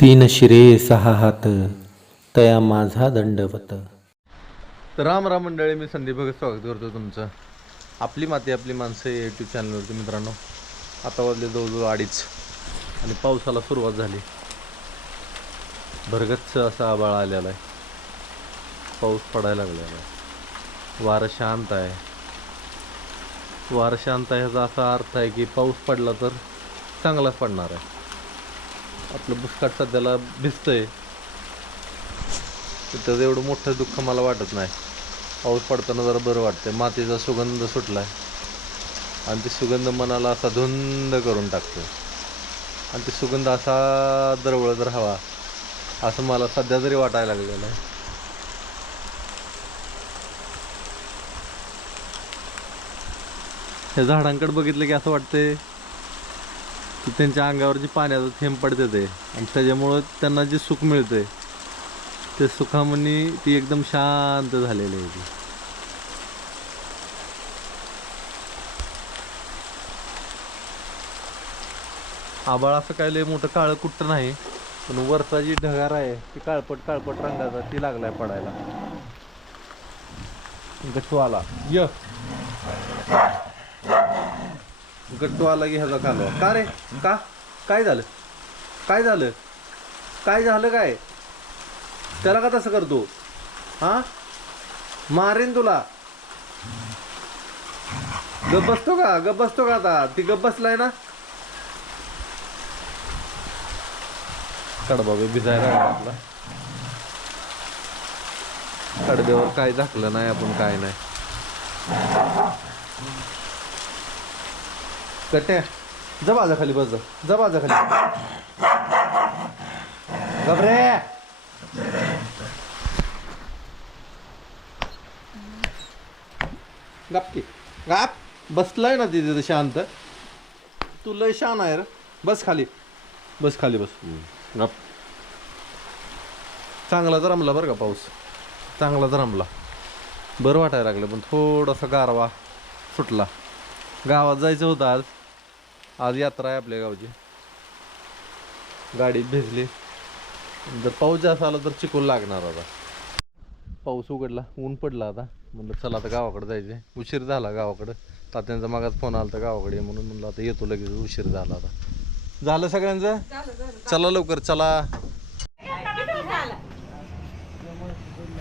तीन शिरे सहा हात तया माझा दंडवत. तर राम राम मंडळी मी संदीप भगत स्वागत करतो तुमचं. आपली माती आपली माणसं यूट्यूब चॅनलवरती मित्रांनो. आता वाजले जवळजवळ अडीच आणि पावसाला सुरुवात झाली. भरगच्च असा आबाळ आलेला आहे. पाऊस पडायला लागलेला आहे. वारं शांत आहे. वारं शांत आहे ह्याचा असा अर्थ आहे की पाऊस पडला तर चांगलाच पडणार आहे. आपलं बुसकाट सध्याला भिजतंय. तर त्याचं एवढं मोठं दुःख मला वाटत नाही. पाऊस पडताना जरा बरं वाटतंय. मातीचा सुगंध सुटलाय. आणि ते सुगंध मनाला असा धुंद करून टाकतो आणि ते सुगंध असा दरवळत राहावा असं मला सध्या तरी वाटायला लागलेलं आहे. ह्या झाडांकडे बघितलं की असं वाटतंय की त्यांच्या अंगावर जे पाण्याचा थेंब पडते ते आणि त्याच्यामुळं त्यांना जे सुख मिळतंय ते सुखामनी ती एकदम शांत झालेली आहे ती. आबाळ असं काय लय मोठं काळं कुठं नाही पण वरचा जी ढगार आहे ती काळपट काळपट रंगाचा ती लागलाय पडायला. गट्टू आला. य. गट्टू आला की ह्याचा कालवा. का रे? का? काय झालं? काय झालं? काय झालं काय? त्याला का तसं करतो? हा? मारेन तुला. गप बसतो का? गप बसतो का आता? ती गप बसलाय ना? कडबा भिजायला आपला. कडब्यावर काय झाकलं नाही आपण काय नाही. कट्या जा बाजा खाली बस जा. बाजा खाली घबरे. गप की. गप. बसलाय ना तिथे शांत. तू लय शान आहे रे. बस खाली. बस खाली बस. गप. चांगलाच रमला बरं का पाऊस. चांगलाच रमला. बरं वाटायला लागलं पण थोडासा गारवा सुटला. गावात जायचं होतं आज. आज यात्रा आहे आपल्या गावची. गाडीत भिजली. जर पाऊस जास्त आला तर चिकूल लागणार आता. पाऊस उघडला ऊन पडला आता. म्हणलं चला आता गावाकडे जायचे उशीर झाला गावाकडं. तात्यांचा मागात फोन आला तर गावाकडे म्हणून म्हणलं आता येतो लगेच उशीर झाला आता. झालं सगळ्यांचं? चला लवकर चला.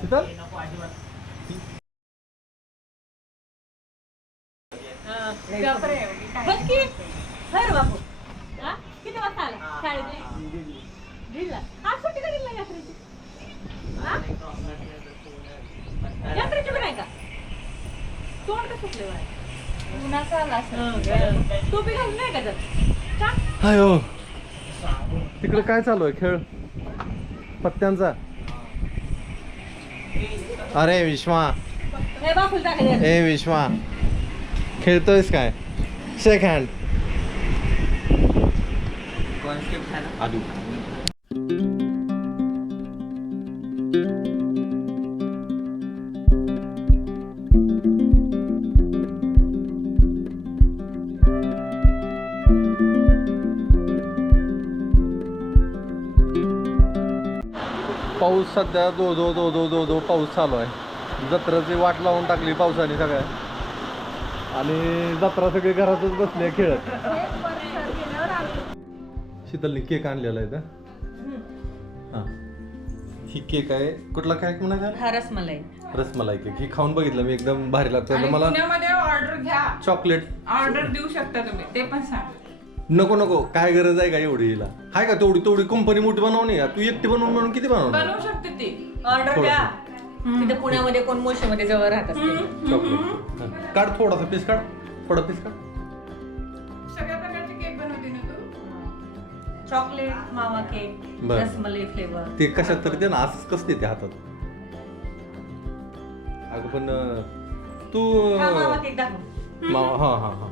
शीतल? खरं बापू. हा? किती वाजता आला? शाळेत? आज सुट्टी का दिली यात्रेची? हा? यात्रेची पण आहे का? तोंड का सुटले बाय उन्हाचा आला टोपी घालून नाही का जर? का अयो तिकडे काय चालू आहे? खेळ? पत्त्यांचा? अरे विश्वा. हे बापूल टाकायचं ए विश्वा. खेळतोयस काय? शेक हँड पाऊस सध्या दो दो दो दो दो दो पाऊस चालू आहे. जत्राची वाट लावून टाकली पावसाने सगळ्या. आणि जत्रा सगळी घरातच बसले खेळत. शीतलने केक आणलेला आहे का हा. ही केक आहे. कुठला केक म्हणायचा हा रसमलाई. रसमलाई केक. ही खाऊन बघितलं मी एकदम भारी लागतं मला पुण्यामध्ये ऑर्डर घ्या. चॉकलेट. ऑर्डर देऊ शकता तुम्ही. ते पण सांग. नको नको. काय गरज आहे का एवढी हिला? हाय का तेवढी? तेवढी कंपनी मोठी बनवणी आहे. तू एकटी बनवून म्हणून किती बनवणार? बनवू शकते ती. ऑर्डर द्या. तिथे पुण्यामध्ये कोण मोशेमध्ये जवळ राहत असते चॉकलेट. काढ थोडासा पीस काढ. थोडा पीस काढ. चॉकलेट मावा केक बरं. रसमलाई फ्लेवर. ते कशात तरी ते ना असंच कसं देते हातात? अगं पण अं, तू हा मावा केक दाखव. मावा हा हा हा.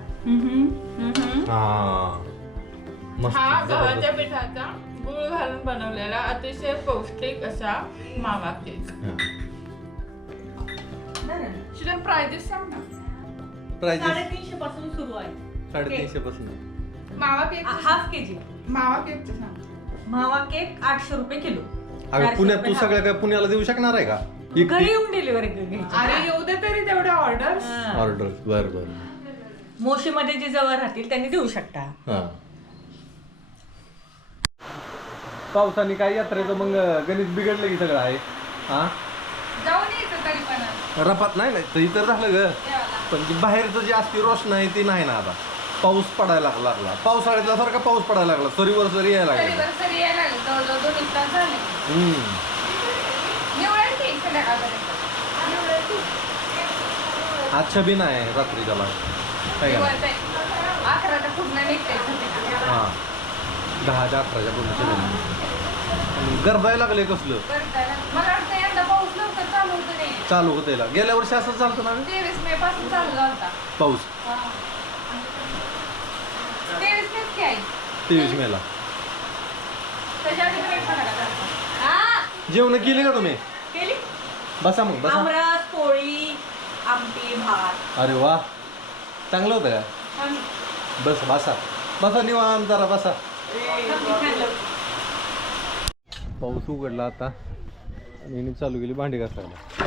हा. मस्त गव्हाच्या. पिठाचा गुळ घालून बनवलेला अतिशय पौष्टिक असा मावा केक. तुझ्या प्राइजेस सांग ना. Prices साडेतीनशे पासून सुरू आहे. साडेतीनशे पासून. मावा केक हाफ के जी मावा केकचं सांग. मावा केक आठशे रुपये किलो. अगं चारशे पुण्यात तू रुपये सगळ्या काय पुण्याला देऊ शकणार आहे का? हा. घरी येऊन डिलिव्हरी घ्यायची. अरे येऊ दे तरी तेवढ्या ऑर्डर हा. ऑर्डर बर बर. मोशीमध्ये जे जवळ राहतील त्यांनी देऊ शकता. हा. पावसाने काय यात्रेचं मग गणित बिघडलं की सगळं आहे. हा? जाऊन यायचं तरी पण. रपात नाही नाही तर इतर झालं ग. पण जी बाहेरचं जी असती रोषण आहे ती नाही ना आता. पाऊस पडायला लाग- लागला. पावसाळ्यातला सारखा पाऊस पडायला लागला. सरीवर सरी यायला लागला. तरी सरी यायला लागले. जवळजवळ दोन एक तास झाले. हम्म. निवडायला की संध्याकाळपर्यंत अच्छा बी नाही रात्री त्याला. काय का निघते हा. दहाच्या अकराच्या पूर्ण गरबायला लागले कसलं? मला वाटतं यंदा पाऊस लवकर चालू होतो नाही चालू होतं याला गेल्या वर्षी असं चालतं ना? तेवीस मे पासून चालू झाला पाऊस. तेवीस की मेला. हा, जेवण केली का तुम्ही? केली. बसा मग बसा. आमरस पोळी आमटी भात. अरे वा. चांगलं होतं का. बस बसा. बसा निवांत जरा बसा. खाल्लं. पाऊस उघडला आता. आणि हिने चालू केली भांडी घासायला.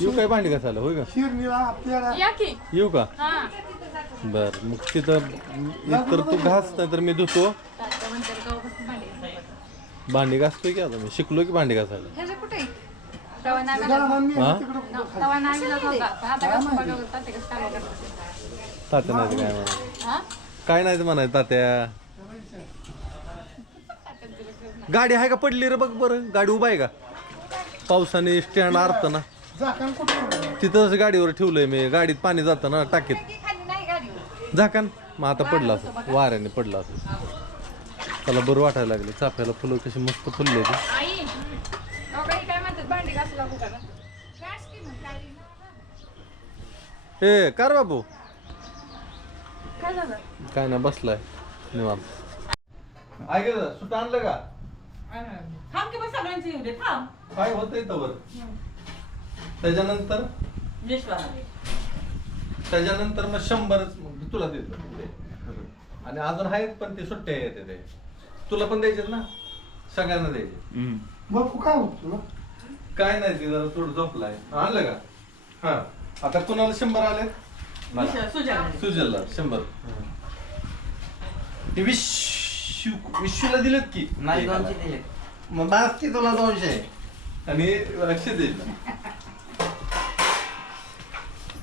येऊ काय भांडी घासायला? होय का? या की. येऊ का? हा. बर मग तिथं एकतर तू घास नाही तर मी धुतो. तात्या म्हणतात गावापासून भांडी घासायला. भांडी घासतोय की आता मी? शिकलो की भांडी घासायला? ह्याचं कुठे? तवा नाही मिळाला. हा? तवा नाही मिळाला होता. पण आता कसं बघा तात्या कसं कामं करतात. तात्या नाही तर काय म्हणा हा? काय नाही तर म्हणायचं तात्या? गाडी आहे का पडली रे बघ बरं. गाडी उभा आहे का? पावसाने स्टँड आरत ना तिथंच गाडीवर ठेवलंय मी. गाडीत पाणी जातं ना टाकीत. झाकण मग आता पडलं असं. वाऱ्याने पडलं असं. त्याला बरं वाटायला लागले. चाफ्याला फुलं कशी मस्त फुलले ती. ए कर बाबू. काय ना बसलाय. निवांत. ऐक सुट आणलं का? थांब की मग सगळ्यांचे येऊ दे थांब. काय होतंय तवर त्याच्यानंतर? त्याच्यानंतर मग शंभरच मग. तुला देतो आणि अजून आहेत पण ते सुट्टे येते ते. तुला पण द्यायचे ना? सगळ्यांना द्यायचे मग काय होतं काय नाही ते जरा थोडं झोपलाय. आणलं का? हा. आता कुणाला शंभर आले सुजलला शंभर. ते विश्व विश्वला दिलेत की? नाही दोनशे दिले मग बास की तुला दोनशे. आणि लक्ष देईल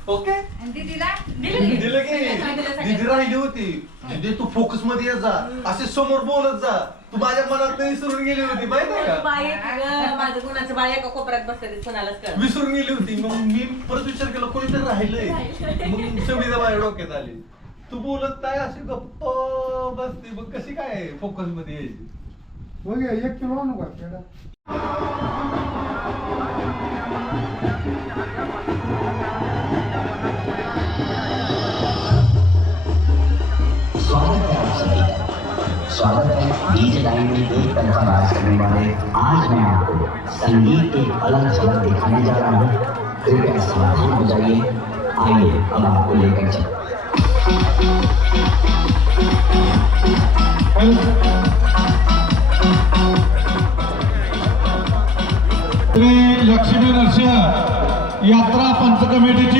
ओके? आणि दीदीला दिले की? दिलं की. दिलं सगळ्यांना. दिदी राहिली होती. दिदी तू फोकसमध्ये ये जा. असे समोर बोलत जा. तू माझ्या मनात विसरून गेली होती माहिती आहे का? बाई गं, माझं एका कोपऱ्यात बसते कुणालाच कळ विसरून गेली होती. मग मी परत विचार केला कोणीतरी राहिलंय? मग शेवटी माझ्या डोक्यात आली. तू बोलत काय अशी गप्प बसते. मग कशी काय फोकसमध्ये यायची? बघ एक किलो आणू का पेढा? स्वागत है। डीजे लाइन में एक तरफा राज करने वाले आज मैं आपको संगीत की अलग झलक दिखाने जा रहा हूँ। कृपया सावधान हो जाइए। आइए, अब आपको लेकर श्री लक्ष्मी नरसिंह, यात्रा पंच कमिटीची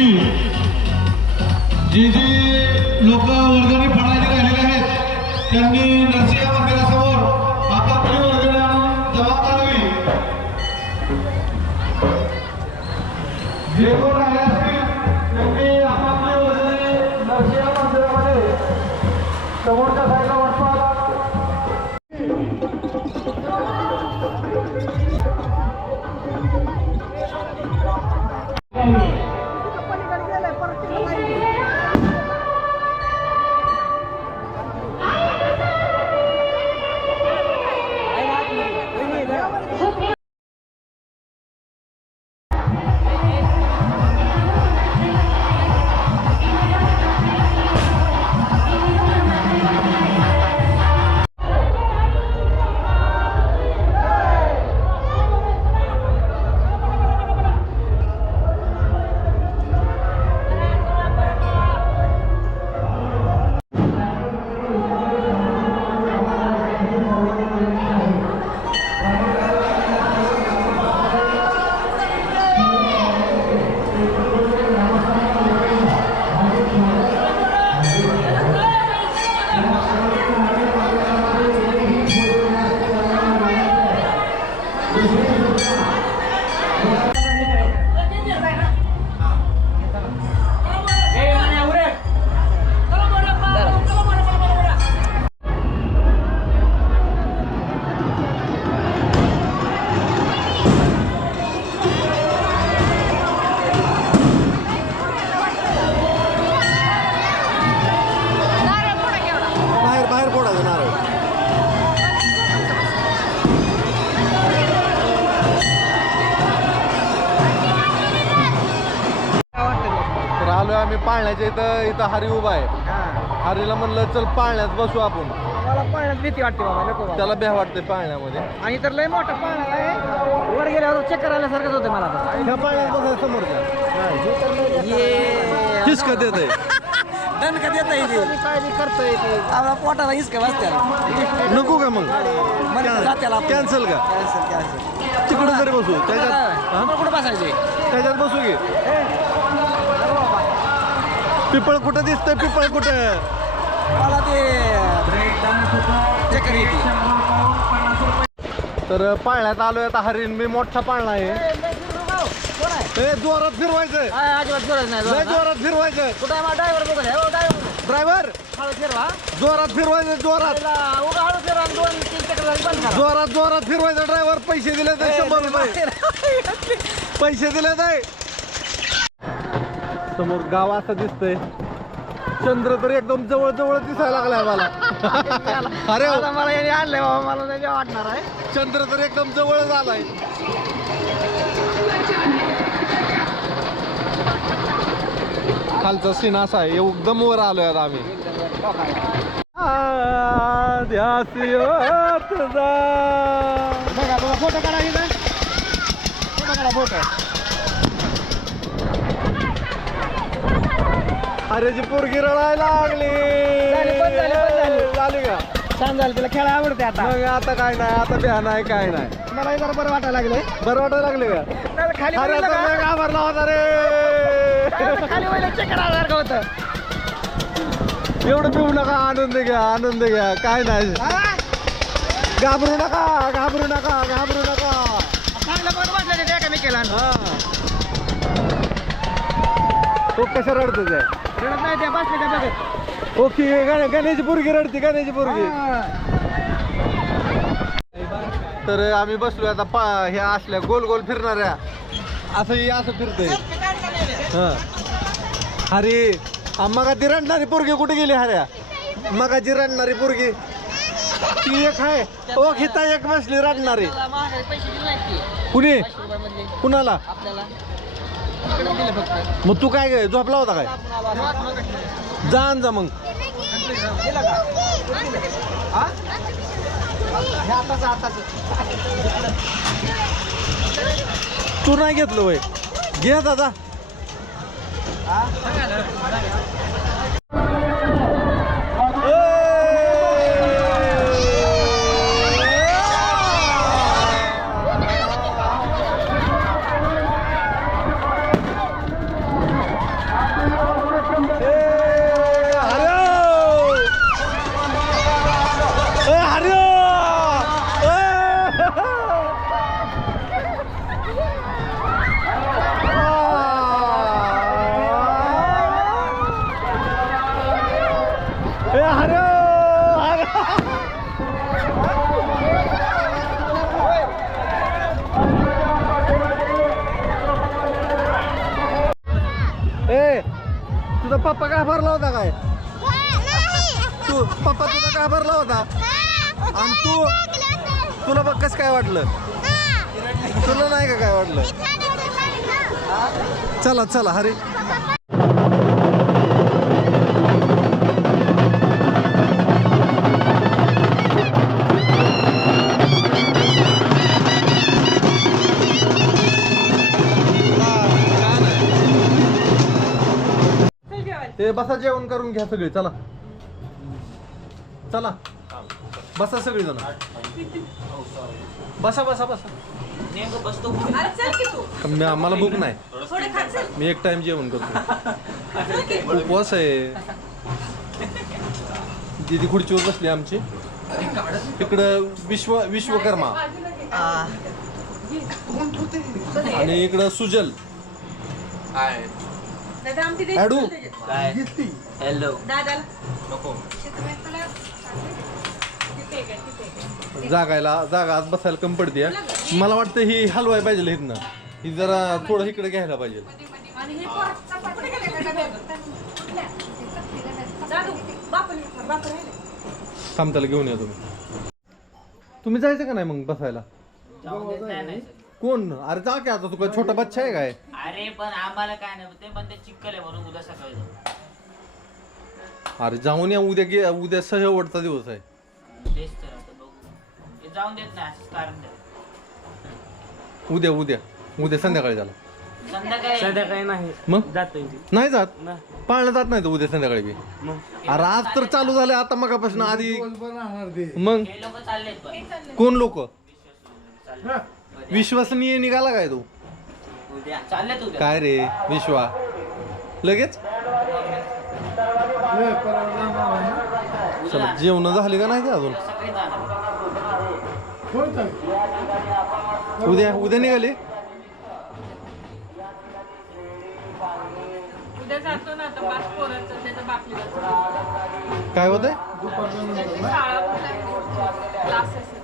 पाळण्याच्या इथं इथं हरी उभा आहे. हरीला म्हणलं चल पाळण्यात बसू आपण. मला पाण्यात भीती वाटते बाबा नको बाबा. त्याला भ्या वाटते पाळण्यामध्ये. आणि तर लय मोठा पाळणा आहे. वर गेल्यावर चक्कर आल्यासारखंच होतं मला. ह्या पाळण्यात बसायचं समोरच्या. ये. किसकत येत आहे दणका देत करतोय ते. आपला पोटाला हिसका नको का मग? जात्याला कॅन्सल का? कॅन्सल कॅन्सल तिकडे जरी बसू. त्याच्यात हा? कुठं बसायचे? त्याच्यात बसू घे पिपळ कुठं दिसतंय? पिपळ कुठं? मला ते तर पाळण्यात आलोय आता हरिण. मी मोठा पाळणा आहे. ए जोरात फिरवायचं काय अजिबात गरज नाही लय जोरात. जोरात फिरवायचं कुठं आहे? ड्रायव्हर बघत आहे ड्रायव्हर ड्रायव्हर हळू फिरवा. जोरात फिरवायचं जोरात. पहिला उगा हळू फिरवा आणि दोन तीन चक्कर झाली बंद करा. जोरात जोरात फिरवायचं ड्रायव्हर पैसे दिले तर शंभर रुपये. पैसे दिले नाही समोर गाव असं दिसतंय. चंद्र तर एकदम जवळ जवळ दिसायला लागलाय मला. अरे आता मला याने आणलंय बाबा मला नाही वाटणार आहे. चंद्र तर एकदम जवळ झालाय. खालचा सीन असा आहे एकदम वर आलोय आता आम्ही. फोटो काढा फोटो काढा फोटो. अरे जी पोरगी रडायला लागली. झाली, बंद झाली, बंद झाली. झाली का? छान झालं तिला खेळायला आवडते आता. मग आता काय नाही आता बिहा नाही काय नाही. मला जरा बरं वाटायला लागलंय. बरं वाटायला लागले का? नाही, खाली अरे पडलं आता का? मी घाबरला होता रे. आता खाली वळलं चक्कर आल्यासारखं होतं. एवढं पिऊ नका आनंद घ्या आनंद घ्या. काय नाही. हा? घाबरू नका घाबरू नका घाबरू नका. चांगलं पण बसलं ते हा. कशा रडतो ते? रडत नाही त्या बसले त्या बघत. ओके गण गणेश पोरगी रडती गणेश पोरगी. तर आम्ही बसलो आता पा ह्या असल्या गोल गोल फिरणाऱ्या. असं हे असं फिरतंय. हा. अरे मगा ती रडणारी पोरगी कुठे गेली हऱ्या? मगाची रडणारी पोरगी. ती एक आहे. ओ हिता एक बसली रडणारी. पैसे दिले कुणी? रुपयामधले. कुणाला? आपल्याला. मग तू काय काय झोपला होता काय? जा आण जा मग. तू नाही घेतलं वय. घे दादा ए तुझा पप्पा काय भरला होता काय? तू पप्पा तुझा काय भरला होता? आणि तू तुला बघ कसं काय वाटलं? तुला नाही का काय वाटलं? चला चला हरी. ते बसा जेवण करून घ्या सगळे चला. चला. बसा सगळी जण बसा बसा. बसा अरे चल की तू. मी आम्हाला भूक नाही. मी एक टाइम जेवण करतो. उपवास आहे. दिदी खुर्चीवर बसली आमची. इकडं विश्व विश्वकर्मा. आणि इकडं सुजल. दादा. दे जागायला जागा आज बसायला कमी पडते. मला वाटतं ही हलवाय पाहिजे इथनं. ही जरा थोडं इकडे घ्यायला पाहिजे. आणि हे पोर कुठे गेले का डब्यात? दादू बापू बापू राहिले. थांब त्याला घेऊन या तुम्ही. तुम्ही जायचं का नाही मग बसायला? कोण? अरे जा की आता तुका छोटा बच्चा आहे काय? अरे पण आम्हाला काय नाही ते म्हणते चिक्कल आहे म्हणून उद्या सकाळी जाऊ. अरे जाऊन या उद्या गे उद्या शेवटचा दिवस आहे. तेच तर आता बघू. ते जाऊन देत नाही असंच कारण द्या. उद्या उद्या. उद्या संध्याकाळी झाला संध्याकाळी? संध्याकाळी नाही. मग? जातोय नाही जात? पाळलं जात नाही तर उद्या संध्याकाळी बी. अरे आज तर चालू झाले आता मगापासून आधी दिवसभर राहणार ते. मग? हे लोक चाललेत पण. कोण लोक? चालले विश्वसनीय निघाला काय तू? उद्या. काय रे विश्वा? लगेच? आहे. चला जेवण झाली का नाही ते अजून? सगळी जाणार? उद्या उद्या निघाले? उद्या जातो ना आता पाच पोरांचं त्याचं बाकी जातो काय होतंय. शाळा क्लासेस हम्म.